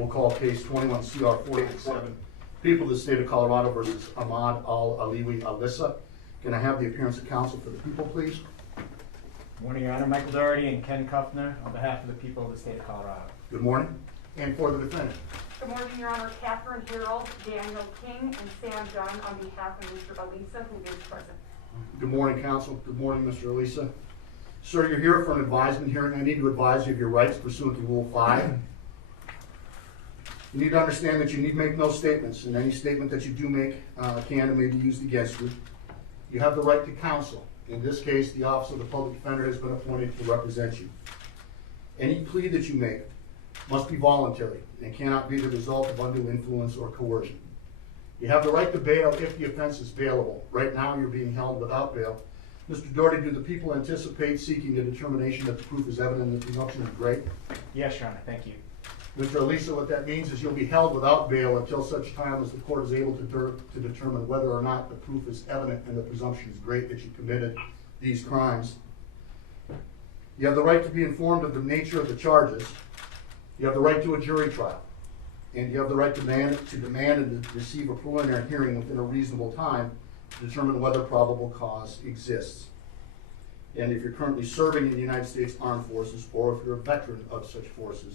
We'll call case 21 CR 487, People of the State of Colorado versus Ahmad Al Aliwi Alissa. Can I have the appearance of counsel for the people, please? Good morning, Your Honor. Michael Doherty and Ken Kuffner on behalf of the people of the state of Colorado. Good morning. And for the defendant? Good morning, Your Honor. Catherine Harold, Daniel King, and Sam Dunn on behalf of Mr. Alissa, who is present. Good morning, counsel. Good morning, Mr. Alissa. Sir, you're here for an advisement hearing. I need to advise you of your rights pursuant to Rule 5. You need to understand that you need to make no statements, and any statement that you do make can and may be used against you. You have the right to counsel. In this case, the Office of the Public Defender has been appointed to represent you. Any plea that you make must be voluntary and cannot be the result of undue influence or coercion. You have the right to bail if the offense is bailable. Right now, you're being held without bail. Mr. Doherty, do the people anticipate seeking a determination that the proof is evident and the presumption is great? Yes, Your Honor. Thank you. Mr. Alissa, what that means is you'll be held without bail until such time as the court is able to determine whether or not the proof is evident and the presumption is great that you committed these crimes. You have the right to be informed of the nature of the charges. You have the right to a jury trial. And you have the right to demand and to receive a preliminary hearing within a reasonable time to determine whether probable cause exists. And if you're currently serving in the United States Armed Forces, or if you're a veteran of such forces,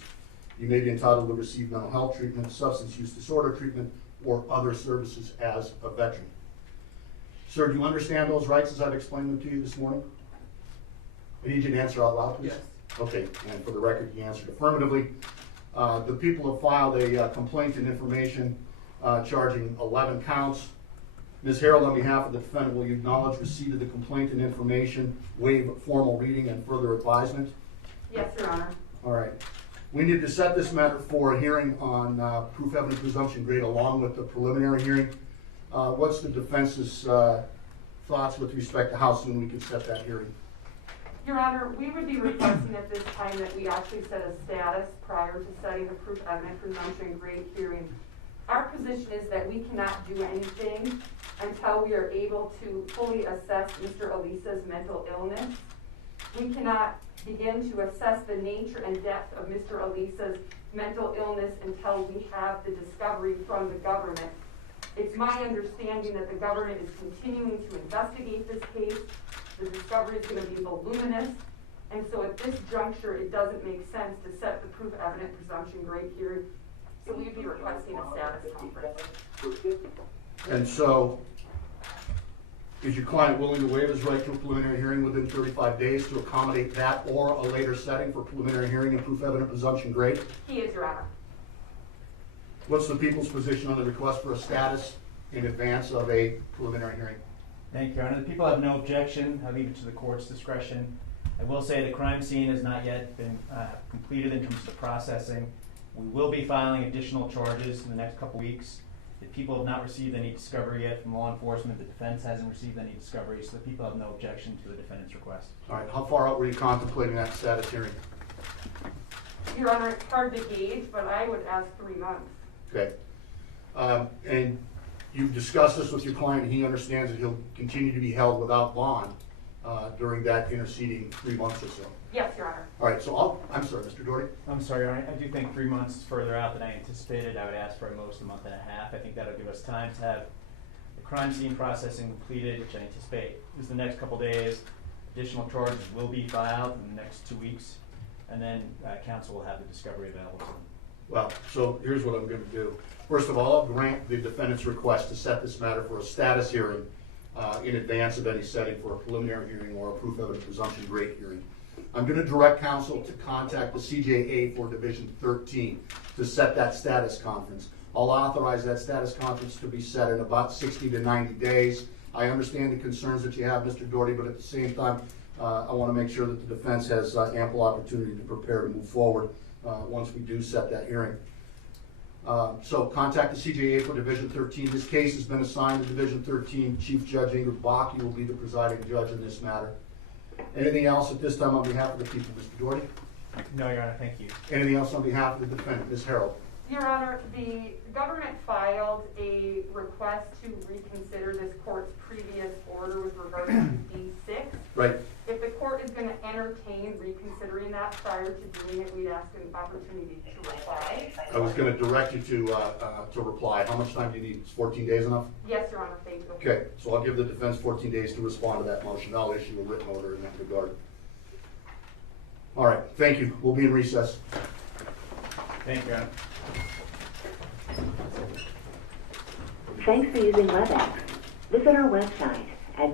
you may be entitled to receive mental health treatment, substance use disorder treatment, or other services as a veteran. Sir, do you understand those rights as I've explained them to you this morning? I need you to answer out loud, please. Yes. Okay, and for the record, you answered affirmatively. The people have filed a complaint and information charging 11 counts. Ms. Harold, on behalf of the defendant, will you acknowledge receipt of the complaint and information, waive formal reading, and further advisement? Yes, Your Honor. All right. We need to set this matter for a hearing on proof evidence presumption grade along with the preliminary hearing. What's the defense's thoughts with respect to how soon we can set that hearing? Your Honor, we would be requesting at this time that we actually set a status prior to setting the proof evidence presumption grade hearing. Our position is that we cannot do anything until we are able to fully assess Mr. Alissa's mental illness. We cannot begin to assess the nature and depth of Mr. Alissa's mental illness until we have the discovery from the government. It's my understanding that the government is continuing to investigate this case. The discovery is going to be voluminous, and so at this juncture, it doesn't make sense to set the proof evident presumption grade hearing. So we'd be requesting a status conference. And so, is your client willing to waive his right to a preliminary hearing within 35 days to accommodate that or a later setting for preliminary hearing and proof evident presumption grade? He is, Your Honor. What's the people's position on the request for a status in advance of a preliminary hearing? Thank you, Your Honor. The people have no objection. I leave it to the court's discretion. I will say the crime scene has not yet been completed in terms of processing. We will be filing additional charges in the next couple weeks. The people have not received any discovery yet from law enforcement. The defense hasn't received any discovery, so the people have no objection to the defendant's request. All right, how far out were you contemplating that status hearing? Your Honor, it's hard to gauge, but I would ask 3 months. Okay. And you've discussed this with your client, and he understands that he'll continue to be held without bond during that interceding 3 months or so. Yes, Your Honor. All right, so I'm sorry, Mr. Doherty. I'm sorry, Your Honor. I do think 3 months is further out than I anticipated. I would ask for at most a month and a half. I think that'll give us time to have the crime scene processing completed, which I anticipate is the next couple days. Additional charges will be filed in the next 2 weeks, and then counsel will have the discovery available to them. Well, so here's what I'm going to do. First of all, I'll grant the defendant's request to set this matter for a status hearing in advance of any setting for a preliminary hearing or a proof evidence presumption grade hearing. I'm going to direct counsel to contact the CJA for Division 13 to set that status conference. I'll authorize that status conference to be set in about 60 to 90 days. I understand the concerns that you have, Mr. Doherty, but at the same time, I want to make sure that the defense has ample opportunity to prepare to move forward once we do set that hearing. So contact the CJA for Division 13. This case has been assigned to Division 13. Chief Judge Ingrid Bach, you will be the presiding judge in this matter. Anything else at this time on behalf of the people, Mr. Doherty? No, Your Honor. Thank you. Anything else on behalf of the defendant, Ms. Harold? Your Honor, the government filed a request to reconsider this court's previous order with regard to D6. Right. If the court is going to entertain reconsidering that prior to doing it, we'd ask an opportunity to reply. I was going to direct you to reply. How much time do you need? Is 14 days enough? Yes, Your Honor, thank you. Okay, so I'll give the defense 14 days to respond to that motion. I'll issue a written order in that regard. All right, thank you. We'll be in recess. Thank you, Your Honor. Thanks for using WebEx. Visit our website at